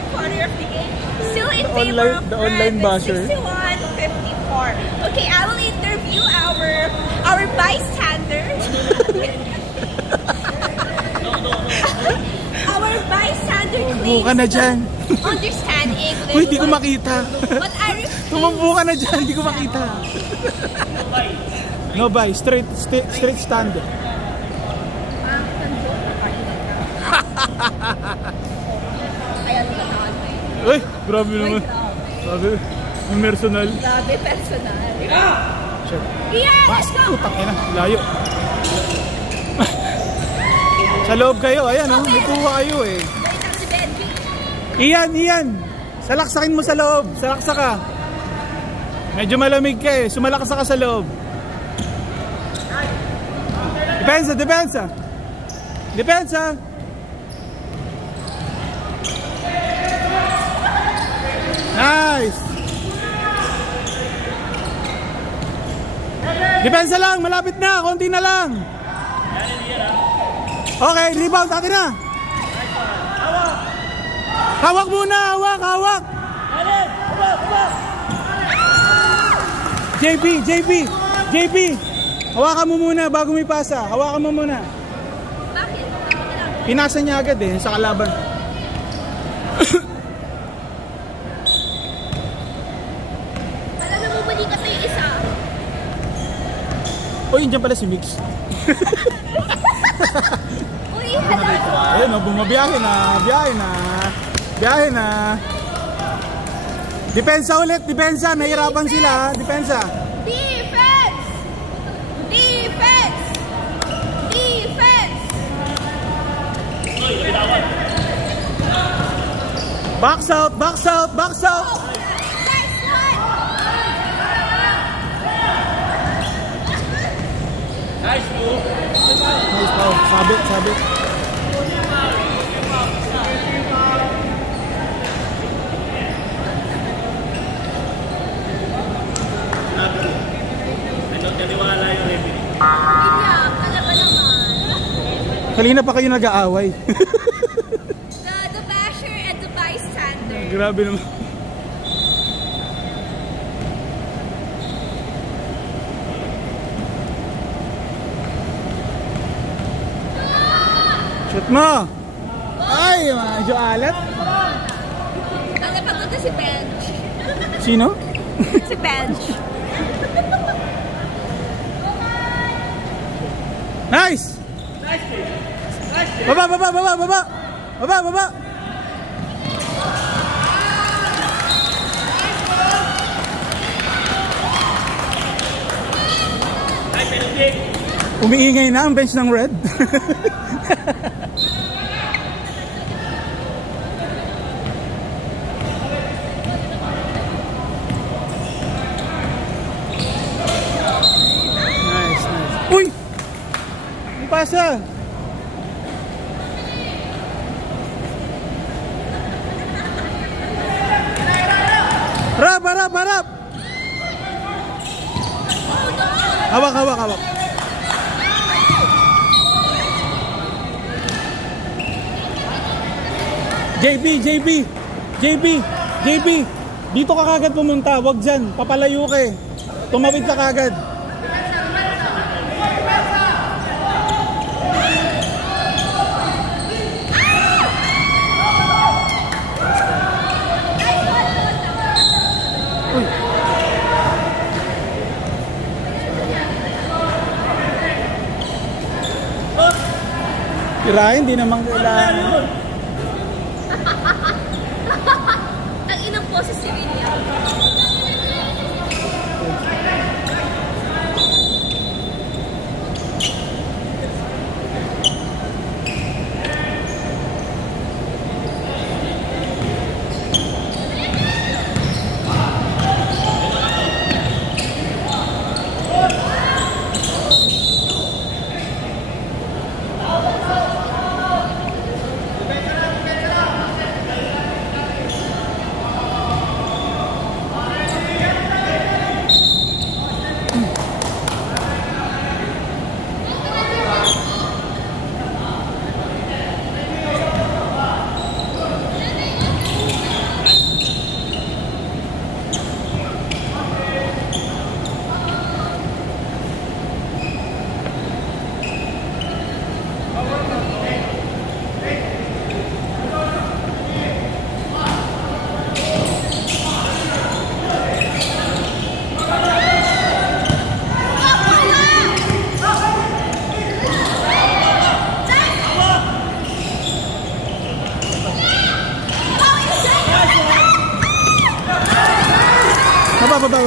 third quarter of the game. Still in favor of the online basher. 61-54. Okay, I will interview our bystander. Our bystander claims ka na dyan. Understand English. Uy, di ko makita. But I refuse. Tumambu ka na dyan, di ko makita. No bye, straight stand. Uy, grabe naman. Grabe, personal. Grabe, personal. Check. Yeah, let's go. Putang ina, layo. Sa loob kayo, ayan oh, may kuha kayo eh. Ian, salaksakin mo sa loob, salaksa ka. Medyo malamig ka eh, sumalaksa ka sa loob. Depensa. Nice. Depensa lang, malapit na, konti na lang. Okay, rebound, atin na. Hawak muna, hawak. JB, hawakan mo muna bago may pasa. Hawakan mo muna. Bakit? Pinasa niya agad eh, sa kalaban. Alam na bumuli ka tayo isa. Uy, dyan pala si Mix. Uy, hello. Ayun o, bumabiyahe na. Depensa ulit, nahirapan sila. Depensa. Defense! Box out. Nice one! Nice foul. Sabit. Kanina pa kayo nag-aaway. The basher and the bystander. Grabe naman. Shoot mo! Ay, medyo alat. Ang napagod na si Bench. Sino? Si Bench. Nice! Baba! Umiingay na ang bench ng Red. Nice. Uy! May pasa! Harap! Hawak. JB, dito ka kagad pumunta, wag dyan, papalayo ka eh. Tumawid ka kagad. Kirain, di naman kailangan. Ang inang poses si William.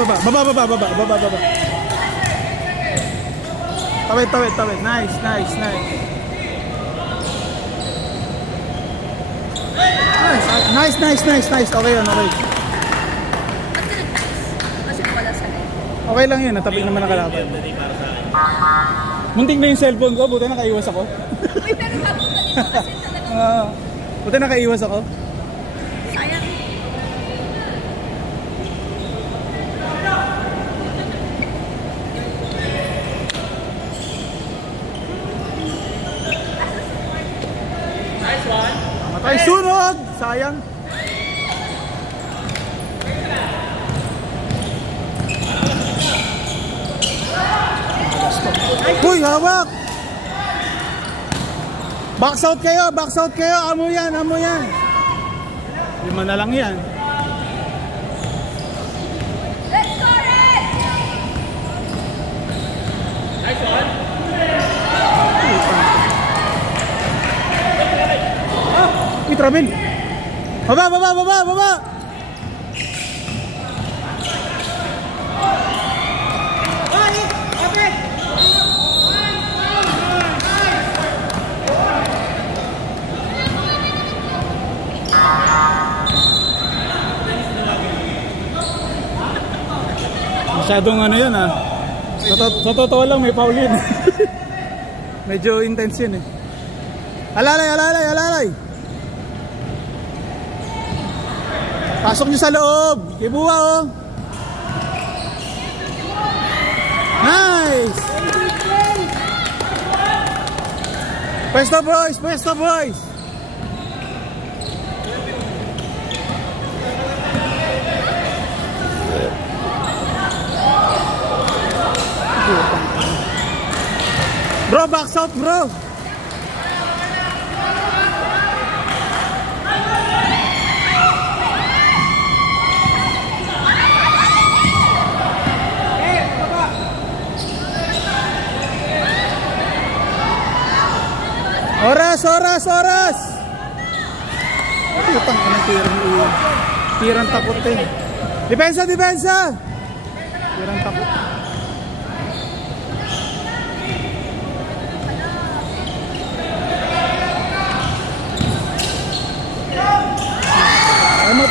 baba. Baba. Tawid. Nice. Nice. Okay yun, okay. Ba't ka nag-nice? Kasi wala sa live. Okay lang yun, natabi naman ang kalaban. Muntik na yung cellphone ko, buti nakaiwas ako. Uy, pero habang ka dito kasi talagang Buti nakaiwas ako. sayang. Matay, sunod! Sayang. Uy, hawak! Box out kayo! Amo yan! 5 na lang yan. Let's go, Red! Uy, travel! Baba! Masyadong ano yun ah. Sa totoo lang may foul yun. Medyo intense yun eh. Alalay! Pasok nyo sa loob. Kibuha oh. Nice! Pwesto boys! Bro, box out bro! Oras! Putang ina, tirang takot eh. Depensa! Tirang takot.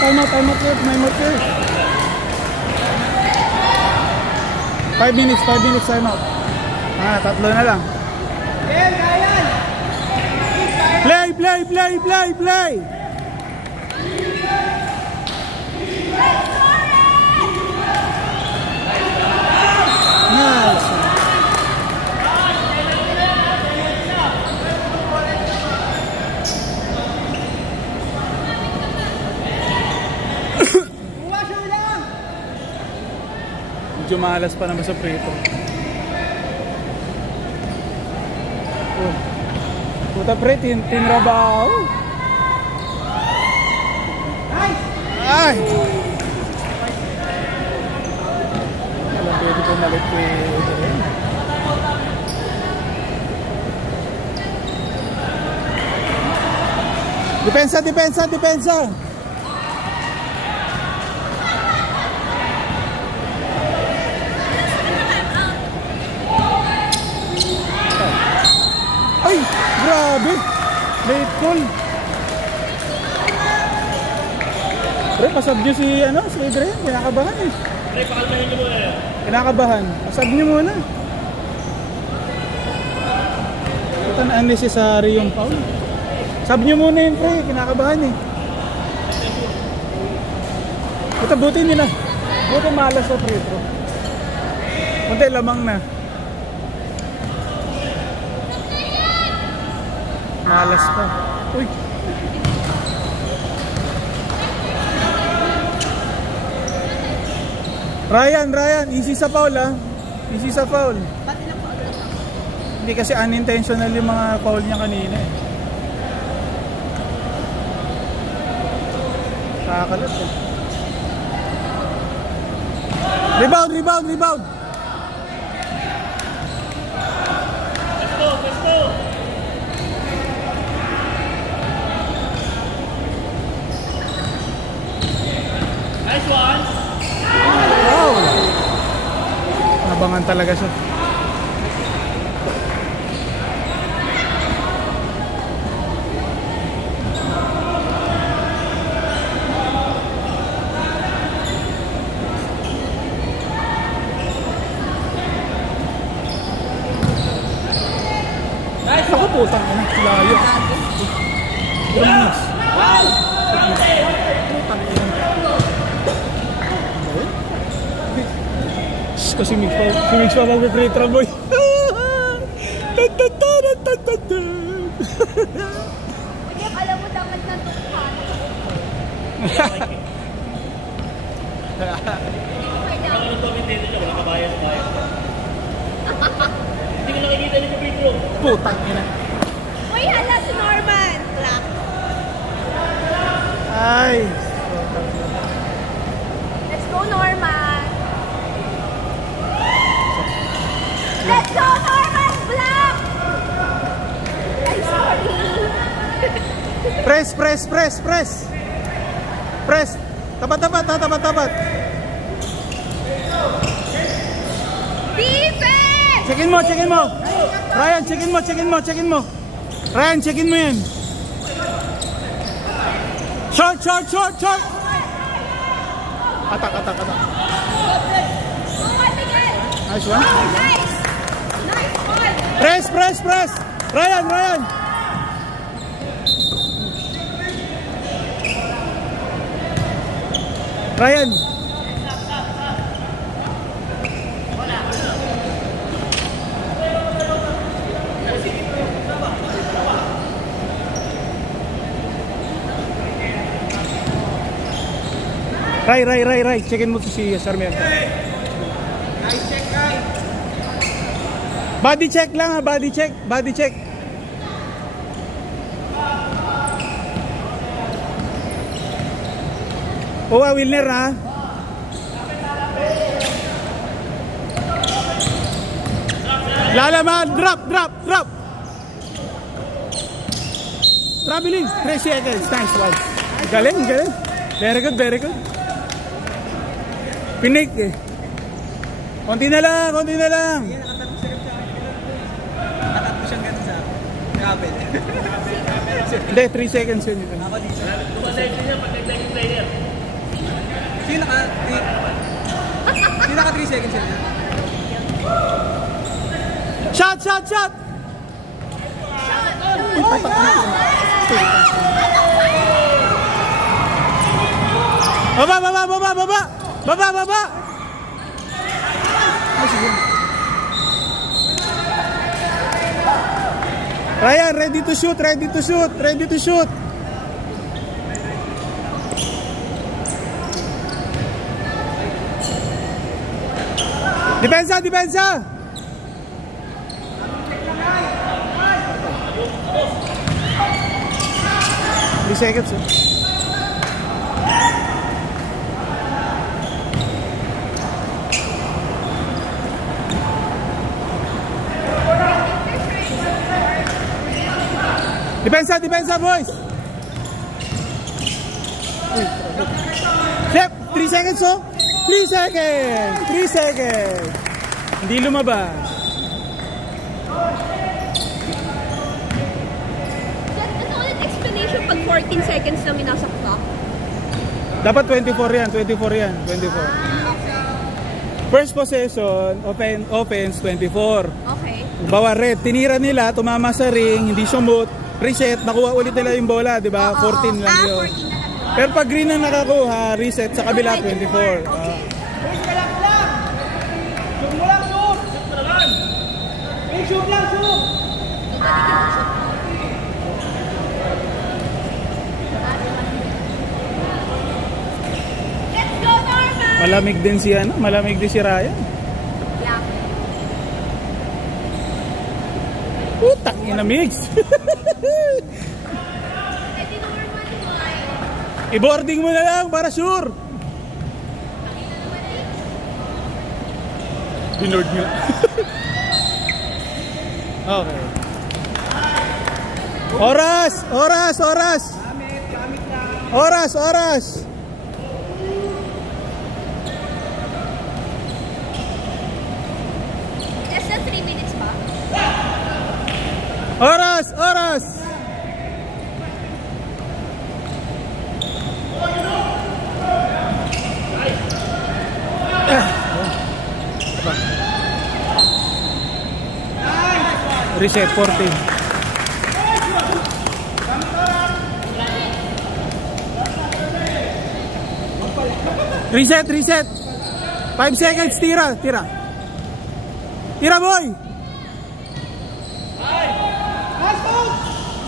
Time out here. 5 minutes time out. 3 na lang. Play! Nice. Medyo malas pa naman sa preto. Puta pre, tinrabaho. Ay! Alam, pwede ko malit ko rin. Depensa! Ay! Grabe! Late call! Pre, pasab nyo si Adrian. Kinakabahan eh. Pre, pakalmahin nyo muna yan. Kinakabahan. Pasab nyo muna. Ito na unnecessary yung foul. Sab nyo muna yun, pre. Kinakabahan eh. Ito, buti nila. Buti malas sa free throw. Kunti lamang na. Malas pa. Uy. Ryan, easy sa foul ah. Easy sa foul. Hindi kasi unintentional yung mga foul niya kanina eh. Kakalat eh. Rebound! Let's go! Nice one! Wow! naman talaga siya. Ako putang ina, layo. Minutes. Kasi si Mix pa mag-free throw boy. Hindi, alam mo dapat na tukhan. Ano to ang intento niya? Wala kabayan. Hindi ko nakikita niyo sa free throw. Putang ina. Uy, hala si Norman. Black. Ay. Let's go, Norman. Let's go, Norman. Black. Ay, sorry. Press. Tapat. Defense! Checkin mo. Ryan, checkin mo. Ryan, checkin mo yan. Short. Atak. Nice one. Nice one. Press. Ryan. Ray. Checkin mo si Sarmiento. Nice check, Ray. Body check lang ha, body check. Wilner ha. Lalaman, drop. Traveling, 3 seconds, nice one. Galing. Very good. Pinik eh. Konti na lang. Nakatatlo siyang ganun sa kabel. Hindi, 3 seconds yun. Ako dito. Tumasay niya pag nag-naging player. Sino naka 3 seconds yun? Shot! Baba! Ryan, ready to shoot. Depensa! 3 seconds. Depensa, boys. Step, 3 seconds, 3 seconds. Hindi lumabas. Ano ulit explanation pag 14 seconds lang minasakta? Dapat 24 yan. First possession, offense 24. Okay. Bawa red, tinira nila, tumama sa ring, hindi sumot, reset, nakuha ulit nila yung bola, di ba? 14 lang yun. 14 na lang. Pero pag green ang nakakuha, reset sa kabila 24. Okay. Shoot lang! Let's go, Norman! Malamig din si Ryan. Yeah. Putang ina mix. Ready, Norman, boy. I-boarding mo na lang para sure. Binord nyo. Okay. Oras. Oras! Oras! Reset 14. Reset, reset. 5 seconds, tira, tira. Tira, boy.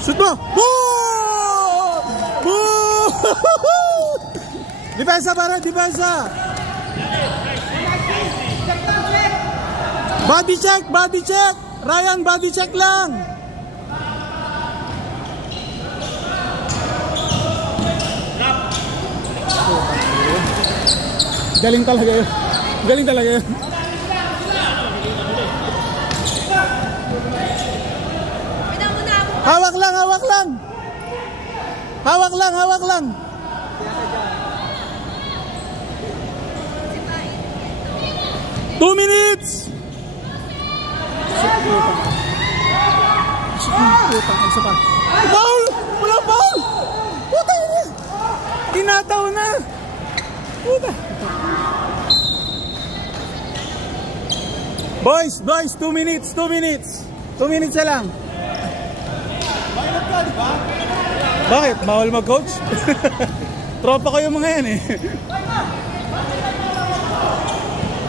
Shoot mo. Boom! Boom! Depensa para, depensa. Body check, body check. Ryan, body check lang. Galing talaga yun. Galing talaga yun. Hawak lang, hawak lang. Hawak lang, hawak lang. Two minutes. Foul! Wala foul! Puta na! Tinataw na! Puta! Boys, boys, 2 minutes, 2 minutes. 2 minutes na lang. Bakit? Bawal mag-coach? Tropa ko yung mga yan eh.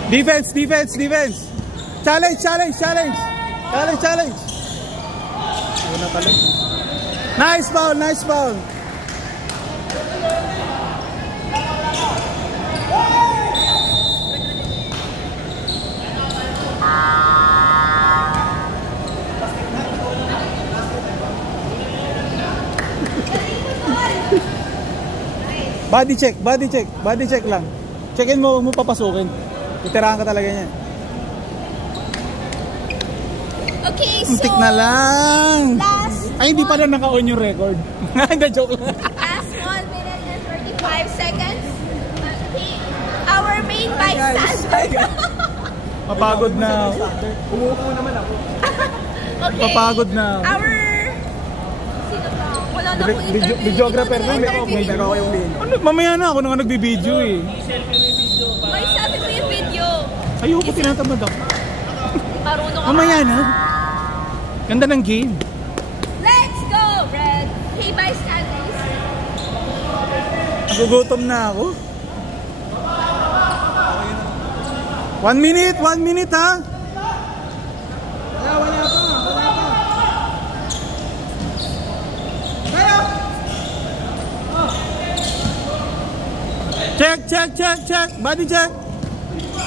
Defense, defense, defense. Challenge, challenge, challenge. Challenge, challenge. Una pala. Nice foul, nice foul. Body check, body check, body check lang. Checkin mo, huwag mo papasukin. Itirahan ka talaga niya. Okay, so... Untik na lang. Last... Ay, hindi pala naka-on yung record. Hindi, joke lang. Last 1 minute and 35 seconds. Okay. Our main bystander. Mapagod na. Umuupo naman ako. Okay. Mapagod na. Our... Sino ba? Wala na akong interview. Videographer na. May dalawa yung main. Ano, mamaya na ako nang nagbibideo eh. May sabi ko yung video. Ayoko, tinatamad ako. Marunong ako. Mamaya na. Ganda ng game. Let's go, Red. Hey, bystanders. Nagugutom na ako. 1 minute, 1 minute ha. Wala pa. Check, check, check, check. Body check.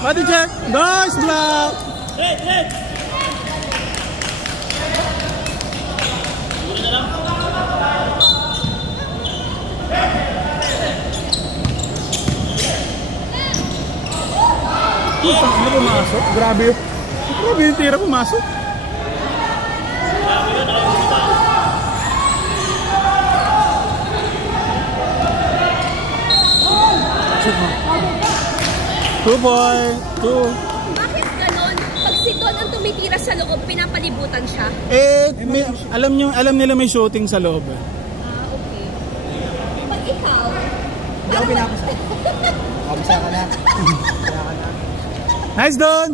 Body check. Nice block. Red, red. Putang ina, pumasok. Grabe yun. Grabe yung tira, pumasok. Two point. Two. Bakit ganon? Pag si Don ang tumitira sa loob, pinapalibutan siya? Eh, alam nila may shooting sa loob. Ah, okay. Pag ikaw... Hindi ako pinapasa. Kabisa ka na. Nice, Don!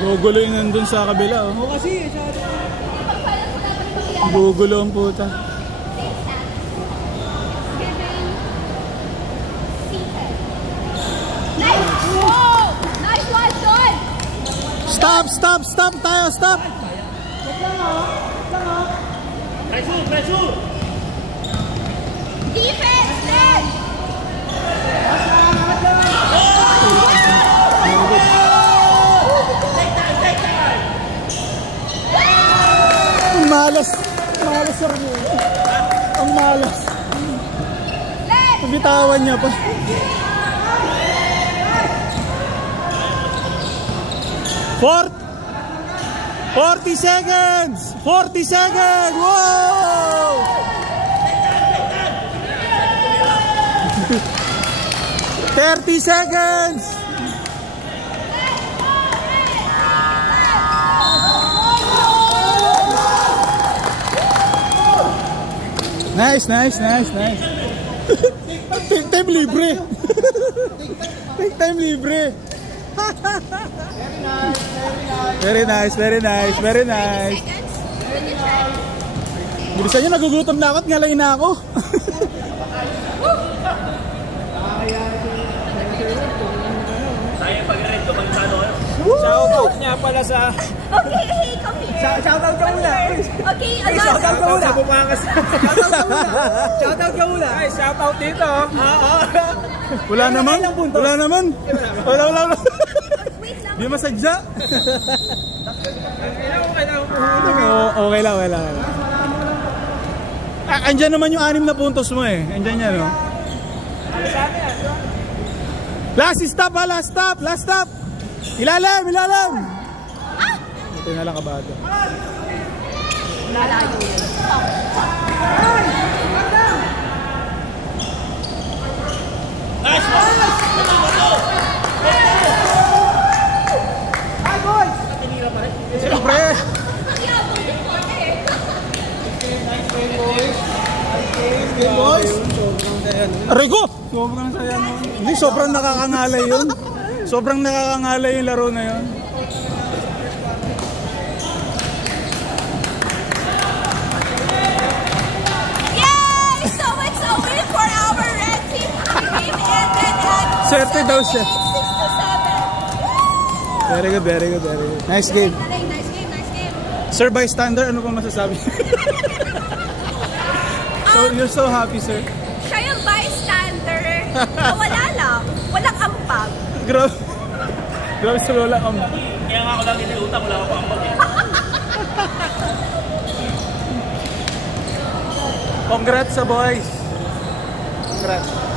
Gugulo yung nandun sa kabila, oh. Oo kasi, Gugulo ang puta. Nice one, Don! Stop, stop, stop tayo, stop! Pressure, pressure. Defense, Red! Ang malas. Malas sa rin. Ang malas. Red! Bitawan niya pa. Fourth. 40 seconds! 40 seconds! Wow! $30 seconds! Nice. Take time libre. Take time libre. Very nice. 20 seconds. Ready, try. Bilisan nyo, nagugutom na ako at ngalay na ako. Tayo pag-red ko magkano. Shoutout niya pala sa... Okay, hey, come here. Shoutout ka muna. Okay, Shoutout ka muna. Sa bumangas. Shoutout ka muna. Ay, shoutout dito. Wala naman. Wala. Wait lang. Di masadya. Okay lang. Andyan naman yung 6 na puntos mo eh. Andyan yan, no? Last stop. Ilalim. Ito na lang kabado. Nice one. Siyempre. Boys. Rico! Sobrang saya nun. Hindi, sobrang nakakangalay yun. Sobrang nakakangalay yung laro na yun. Yay! So it's a win for our red team. The game ended at Swerte daw siya. 6-7. Very good. Nice game. Nice game. Sir bystander, ano pang masasabi? So, you're so happy, sir. Siya yung bystander. Wala lang. Walang ampag. Grabe sa lola. Kaya nga ako lang iniutang, wala ka pa ang pag. Congrats sa boys. Congrats.